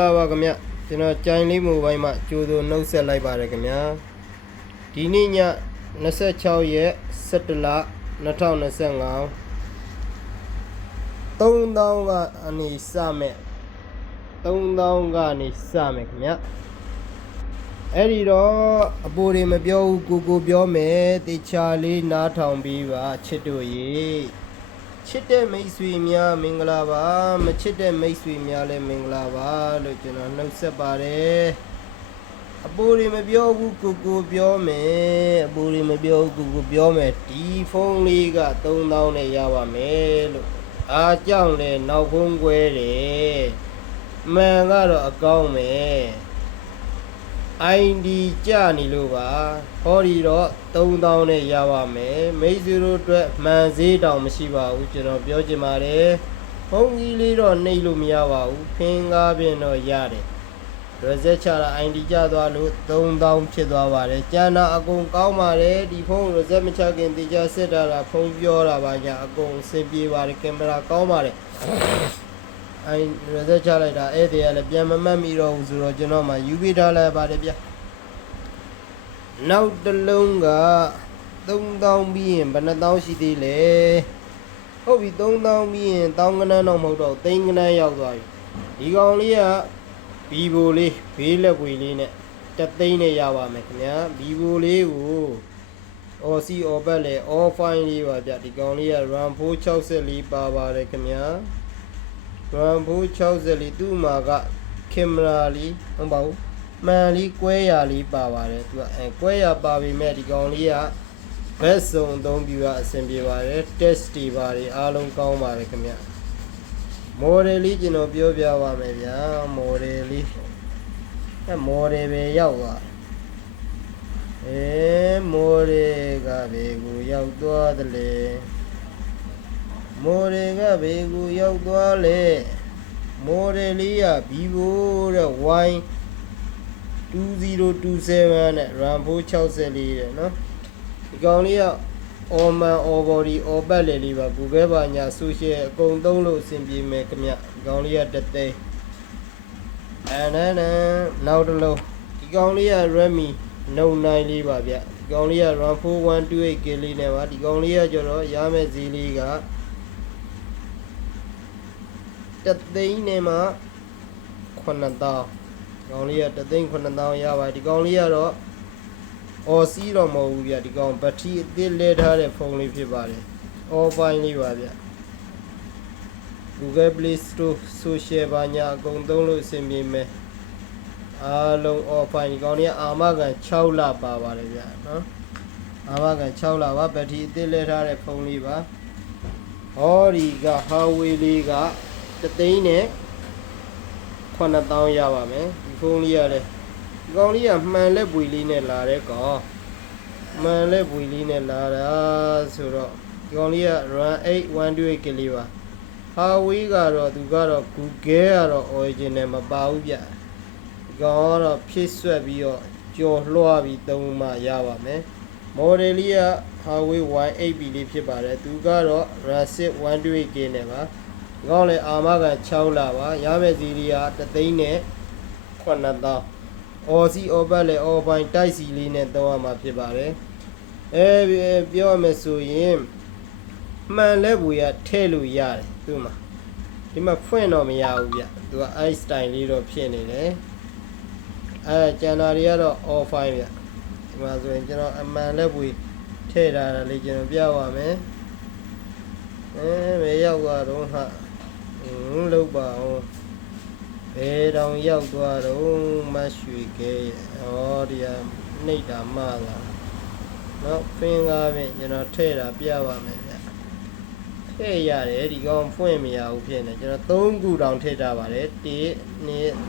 လာပါခင်ဗျကျွန်တော်ကြိုင်လေးမိုဘိုင်းမှာကြိုးသွနှုတ်ဆက်လိုက်ပါတယ်ခင်ဗျာဒီနေ့ည26ရက်17လ2025 3000ကနေစမယ်3000ကနေစမယ်ခင်ဗျာအဲ့ဒီတော့အပူတွေမပြောဘူးကိုပြောမယ်တေချာလေးနားထောင်ပြီးပါချစ်တို့ရေချစ်တဲ့မိတ်ဆွေများမင်္ဂလာပါမချစ်တဲ့မိတ်ဆွေများလည်းမင်္ဂလာပါလို့ကျွန်တော်နှုတ်ဆက်ပါတယ်အပူတွေမပြောဘူးကိုပြောမယ်အပူတွေမပြောဘူးကိုပြောမယ်ဒီဖုန်းလေးက3000နဲ့ရပါမယ်လို့အားကြောင့်လည်းနောက်ဖုန်းကွဲတယ်မှန်ကတော့အကောင်းမယ်ID ကြနေလို့ပါဟောဒီတော့3000နဲ့ရပါမယ်မိတ်ဆွေတို့အတွက်မှန်ဈေးတောင်မရှိပါဘူးကျွန်တော်ပြောချင်ပါတယ်ဖုန်းကြီးလေးတော့နှိပ်လို့မရပါဘူးဖင်ကားပြင်တော့ရတယ်reset ချတာ ID ကြသွားလို့3000ဖြစ်သွားပါတယ်ကျန်တာအကုန်ကောင်းပါတယ်ဒီဖုန်း reset မချခင်တေချာစစ်တာဖုန်းပြောတာပါညာအကုန်အဆင်ပြေပါတယ်ကင်မရာကောင်းပါတယ်reset ချလိုက်တာအဲ့ဒီကလည်းပြန်မမှတ်မိတော့ဘူးဆိုတော့ကျွန်တော်မှယူပေးထားလိုက်ပါတယ်ဗျနောက်တစ်လုံးက3000ပြီးရင်ဘယ်နှသောင်းရှိသေးလဲဟုတ်ပြီ3000ပြီးရင်တောင်းကနန်းတော့မဟုတ်တော့သိန်းကနန်းရောက်သွားပြီဒီကောင်လေးက Vivo လေးဘေးလက်ဝေလေးနဲ့တသိန်းနဲ့ရပါမယ်ခင်ဗျာ Vivo လေးကို OC OPEC လေ all fine လေးပါဗျဒီကောင်လေးက RAM 464ပါပါတယ်ခင်ဗျာRAM 464သူ့မှာကကင်မရာလေးဟုတ်ပါဘူးမှန်လေးကွဲရလေးပါပါတယ်သူကကွဲရပါပြီမဲ့ဒီကောင်လေးကဘက်စုံအသုံးပြုရအဆင်ပြေပါတယ် test တွေပါတယ်အားလုံးကောင်းပါတယ်ခင်ဗျာ model လေးကျွန်တော်ပြောပြပါမယ်ဗျာ model လေးmodel ပဲရောက်သွားmodel ကဘယ်ကိုရောက်သွားသလဲ model ကဘယ်ကိုရောက်သွားလဲ model လေးက Vivo တဲ့ Y 2027နဲ့ RAM 464တဲ့နော်ဒီကောင်လေးက all man all body all back လေးပါ Google ပါညာ social အကုန်သုံးလို့အဆင်ပြေမယ်ခင်ဗျဒီကောင်လေးကတသိန်းနောက်တစ်လုံးဒီကောင်လေးက Redmi Note 9လေးပါဗျဒီကောင်လေးက RAM 4128K လေးနဲ့ပါဒီကောင်လေးကကျတော့ရမယ့်ဈေးလေးကတသိန်းနဲ့မှ9000ကောင်လေးကတသိန်း9000ရပါဒီကောင်လေးကတော့ OC တော့မဟုတ်ဘူးဗျဒီကောင်ဘက်ထရီအသစ်လဲထားတဲ့ဖုန်းလေးဖြစ်ပါတယ် all fine လေးပါဗျ Google Play Store social ဘာညာအကုန်သုံးလို့အဆင်ပြေမယ်အားလုံး all fine ဒီကောင်လေးကအာမခံ6လပါပါတယ်ဗျနော်အာမခံ6လပါဘက်ထရီအသစ်လဲထားတဲ့ဖုန်းလေးပါဟောဒီက Huawei လေးကတသိန်းနဲ့9000ရပါမယ်ဒီဖုန်းလေးကလည်းဒီကောင်လေးကမှန်လက်ပွေလေးနဲ့လာတဲ့ကောင်မှန်လက်ပွေလေးနဲ့လာတာဆိုတော့ဒီကောင်လေးက RAM 8128K လေးပါ Huawei ကတော့သူကတော့ Google ကတော့ original မပါဘူးဗျဒီကောင်ကတော့ဖြည့်ဆွက်ပြီးတော့ကြော်လွှားပြီးသုံးမှရပါမယ် model လေးက Huawei Y8B လေးဖြစ်ပါတယ်သူကတော့ RAM 128K နဲ့ပါဒီကောင်လည်းအာမခံ6လပါရမယ့်စီရီယာတသိန်းနဲ့9000OC OPEC လေ all fine တိုက်စီလေးနဲ့သုံးရမှာဖြစ်ပါတယ်ပြောရမယ်ဆိုရင်မှန်လက်ဘူးရထည့်လို့ရတယ်သူ့မှာဒီမှာဖွင့်တော့မရဘူးဗျသူက ice style လေးတော့ဖြစ်နေတယ်ကျန်တာတွေကတော့ all fine ဗျဒီမှာဆိုရင်ကျွန်တော်အမှန်လက်ဘူးထည့်ထားတာလေးကျွန်တော်ပြပါမယ်ဘယ်ရောက်သွားတော့ဟာလောက်ပါအောင်ဘယ်တောင်ရောက်သွားတော့မရွှေခဲဟောဒီကနှိပ်တာမှလာနော်ဖင်ကားပြင်ကျွန်တော်ထည့်တာပြပါမယ်ဗျထည့်ရတယ်ဒီကောင်ဖွင့်မရဘူးဖြစ်နေကျွန်တော်3ခုတောင်ထည့်ထားပါတယ်1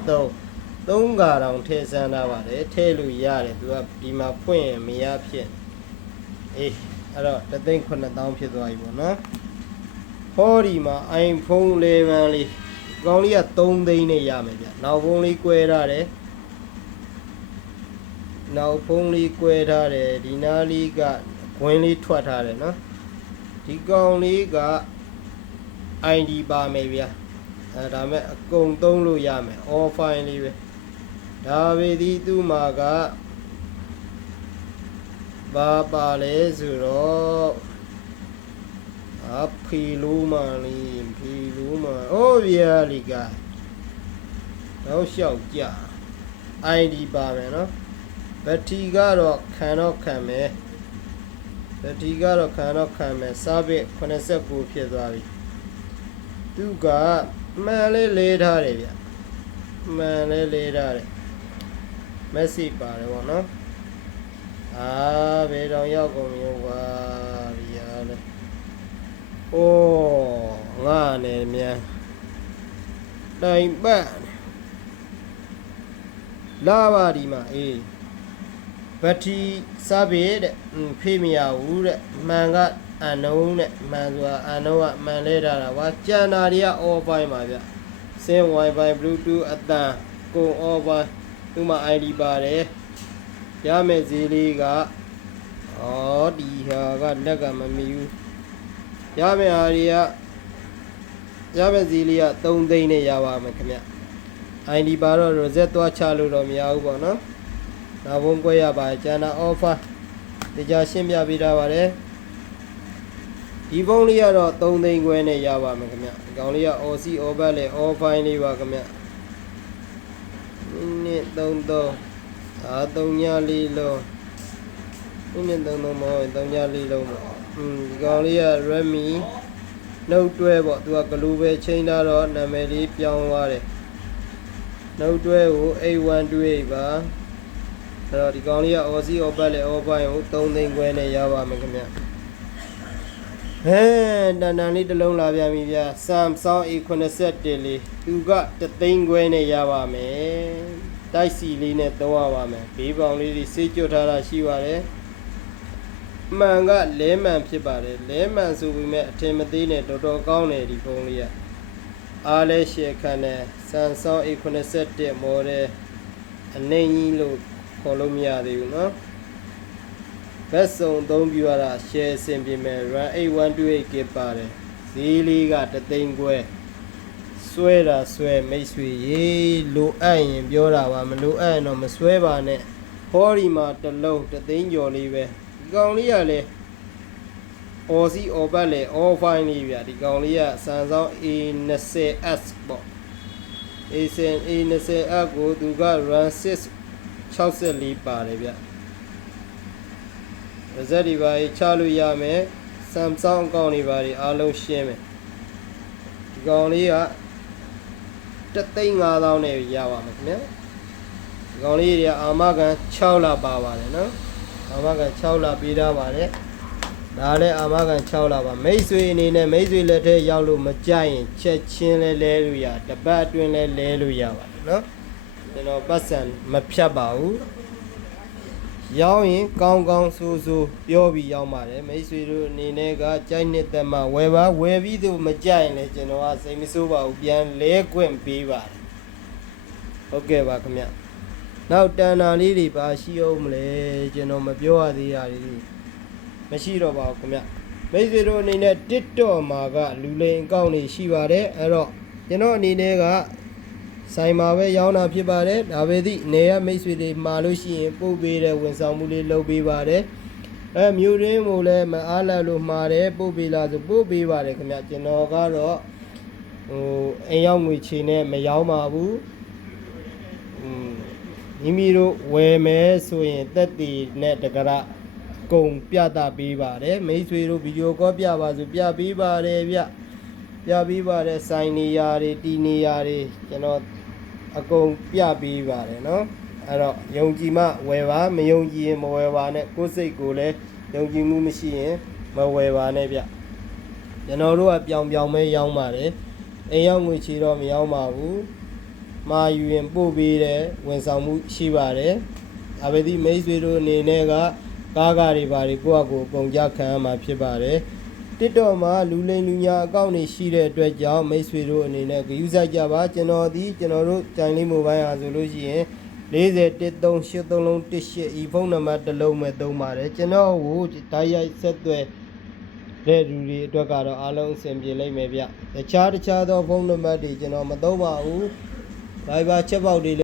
2 3ကာတောင်ထည့်စမ်းထားပါတယ်ထည့်လို့ရတယ်သူကဒီမှာဖွင့်မရဖြစ်အဲ့တော့3,9000ဖြစ်သွားပြီပေါ့နော်ဟောဒီမှာ iPhone 11လေးကောင်လေးက3သိန်းနဲ့ရမယ်ဗျနောက်ဖုန်းလေးကွဲထားတယ်နောက်ဖုန်းလေးကွဲထားတယ်ဒီနားလေးကခွင်းလေးထွက်ထားတယ်နော်ဒီကောင်လေးက ID ပါမယ်ဗျ ဒါမဲ့အကုန်သုံးလို့ရမယ် all file လေးပဲဒါပေသည်သူ့မှာကဘာပါလဲဆိုတော့ဖီလူးမလေးဖီလူးမအိုးဗျာလီကတော့လျှောက်ကြ ID ပါမယ်နော်ဘက်ထရီကတော့ခံမယ်ဘက်ထရီကတော့ခံမယ်စာဘစ်89ဖြစ်သွားပြီသူကမှန်လေးထားတယ်ဗျမှန်လေးထားတယ် message ပါတယ်ဗောနော်ဘယ်တော့ရောက်ကုန်ရောကွာဗျာလေအိုးငါနဲ့မြန်တိုင်ပတ်လာပါဒီမှာဘက်ထရီစာဘစ်တဲ့ဖေးမရဘူးတဲ့မှန်ကအန်နုံးတဲ့မှန်ဆိုတာအန်နုံးကမှန်လဲထားတာကွာကျန်တာတွေက all file ပါဗျစင် wifi bluetooth အတန်ကုန် all file သူ့မှာ ID ပါတယ်ရမယ်ဈေးလေးကဒီဟာကလက်ကမမီဘူးရမယ်ဟာတွေကရမယ်ဈေးလေးက3သိန်းနဲ့ရပါမယ်ခင်ဗျ ID ပါတော့ rosette သွားချလို့တော့မရဘူးပေါ့နော်နောက်ဘုံကွဲရပါကျန်တာ offer တရားရှင်းပြပေးထားပါတယ်ဒီဖုန်းလေးကတော့3သိန်းခွဲနဲ့ရပါမယ်ခင်ဗျဒီကောင်လေးက OC over လေ offer လေးပါခင်ဗျနိ333ည4လုံးနိ33မဟုတ်3ည4လုံးပေါ့ဒီကောင်လေးက Redmi Note 12ပေါ့သူကဂလိုဘယ်ချိန်ထားတော့နာမည်လေးပြောင်းသွားတယ် Note 12ကို8128ပါအဲ့တော့ဒီကောင်လေးက OC over လေ offer ကို3သိန်းခွဲနဲ့ရပါမယ်ခင်ဗျတန်လေးတစ်လုံးလာပြန်ပြီဗျာ Samsung A81 လေးသူက3သိန်းခွဲနဲ့ရပါမယ်တိုက်စီလေးနဲ့သုံးရပါမယ်ဘေးပေါင်လေးတွေစေးကျွတ်ထားတာရှိပါတယ်မှန်ကလဲမှန်ဖြစ်ပါတယ်လဲမှန်ဆိုပေမဲ့အထင်မသေးနဲ့တော်တော်ကောင်းတယ်ဒီဖုန်းလေးကအားလဲရှယ်ခံတယ် Samsung A81 model အနေကြီးလို့ခေါ်လို့မရသေးဘူးเนาะဘက်စုံအသုံးပြုရတာ share အဆင်ပြေမယ် RAM 8128GB ပါတယ်ဈေးလေးက3သိန်းခွဲဆွဲတာဆွဲမိတ်ဆွေရေလိုအပ်ရင်ပြောတာပါမလိုအပ်ရင်တော့မဆွဲပါနဲ့ဟောဒီမှာတစ်လုံး3သိန်းကျော်လေးပဲဒီကောင်လေးကလည်း OC over လေ all file လေးဗျဒီကောင်လေးက Samsung A20s ပေါ့ A20s ကိုသူက RAM 664ပါတယ်ဗျပါဇက်ဒီပါချလို့ရမယ် Samsung အကောင့်တွေပါအားလုံးရှင်းမယ်ဒီကောင်လေးက3,500နဲ့ရပါမယ်ခင်ဗျာဒီကောင်လေးတွေအာမခံ6လပါပါတယ်နော်အာမခံ6လပေးထားပါတယ်ဒါလည်းအာမခံ6လပါမိတ်ဆွေအနေနဲ့မိတ်ဆွေလက်ထဲရောက်လို့မကြိုက်ရင်ချက်ချင်းလဲလို့ရတပတ်အတွင်းလဲလို့ရပါတယ်နော်ကျွန်တော်ပတ်စံမဖြတ်ပါဘူးရောင်းရင်ကောင်းဆိုပြောပြီးရောင်းပါတယ်မိတ်ဆွေတို့အနေနဲ့ကကြိုက်နေတဲ့မှာဝယ်ပါဝယ်ပြီးသူမကြိုက်ရင်လည်းကျွန်တော်ကစိတ်မဆိုးပါဘူးပြန်လဲခွင့်ပေးပါတယ်ဟုတ်ကဲ့ပါခင်ဗျနောက်တန်တာလေးတွေပါရှိအောင်မလဲကျွန်တော်မပြောရသေးတာလေးမရှိတော့ပါဘူးခင်ဗျမိတ်ဆွေတို့အနေနဲ့ TikTok မှာကလူလိန်အကောင့်တွေရှိပါတယ်အဲ့တော့ကျွန်တော်အနေနဲ့ကဆိုင်မှာပဲရောင်းတာဖြစ်ပါတယ်ဒါပဲသည့်နေရမိတ်ဆွေတွေမှာလို့ရှိရင်ပို့ပေးတဲ့ဝန်ဆောင်မှုလေးလုပ်ပေးပါတယ်မြို့ရင်းကိုလည်းမအားလပ်လို့မှာတယ်ပို့ပေးလားဆိုပို့ပေးပါတယ်ခင်ဗျကျွန်တော်ကတော့အိမ်ရောက်ငွေချေနဲ့မရောင်းပါဘူးမိမိတို့ဝယ်မယ်ဆိုရင်တက်တည်နဲ့တကရကုန်ပြတာပေးပါတယ်မိတ်ဆွေတို့ဗီဒီယိုကောပြပါဆိုပြပေးပါတယ်ဗျပြပေးပါတယ်ဆိုင်နေရာတွေတီနေရာတွေကျွန်တော်အကုန်ပြပေးပါတယ်เนาะအဲ့တော့ယုံကြည်မှဝယ်ပါမယုံကြည်ရင်မဝယ်ပါနဲ့ကိုယ်စိတ်ကိုလည်းယုံကြည်မှုမရှိရင်မဝယ်ပါနဲ့ဗျကျွန်တော်တို့ကပြောင်ပဲရောင်းပါတယ်အိမ်ရောက်ငွေချေတော့မရောင်းပါဘူးမှာယူရင်ပို့ပေးတယ်ဝန်ဆောင်မှုရှိပါတယ်ဒါပဲဒီမိတ်ဆွေတို့အနေနဲ့ကကားတွေပါတွေကိုယ့်အကိုပုံကြခံရမှာဖြစ်ပါတယ်TikTok မှာလူလိမ်လူညာအကောင့်တွေရှိတဲ့အတွက်ကြောင့်မိတ်ဆွေတို့အနေနဲ့ဂရုစိုက်ကြပါကျွန်တော်တို့ကြိုင်လေးမိုဘိုင်းအားဆိုလို့ရှိရင်40138318 ဤဖုန်းနံပါတ်တစ်လုံးပဲသုံးပါတယ်ကျွန်တော်ကိုတိုက်ရိုက်ဆက်သွယ် တဲ့လူတွေအတွက်ကတော့အားလုံးအဆင်ပြေလိမ့်မယ်ဗျတခြားသောဖုန်းနံပါတ်တွေကျွန်တော်မသုံးပါဘူး Viber ချက်ပေါက်တွေ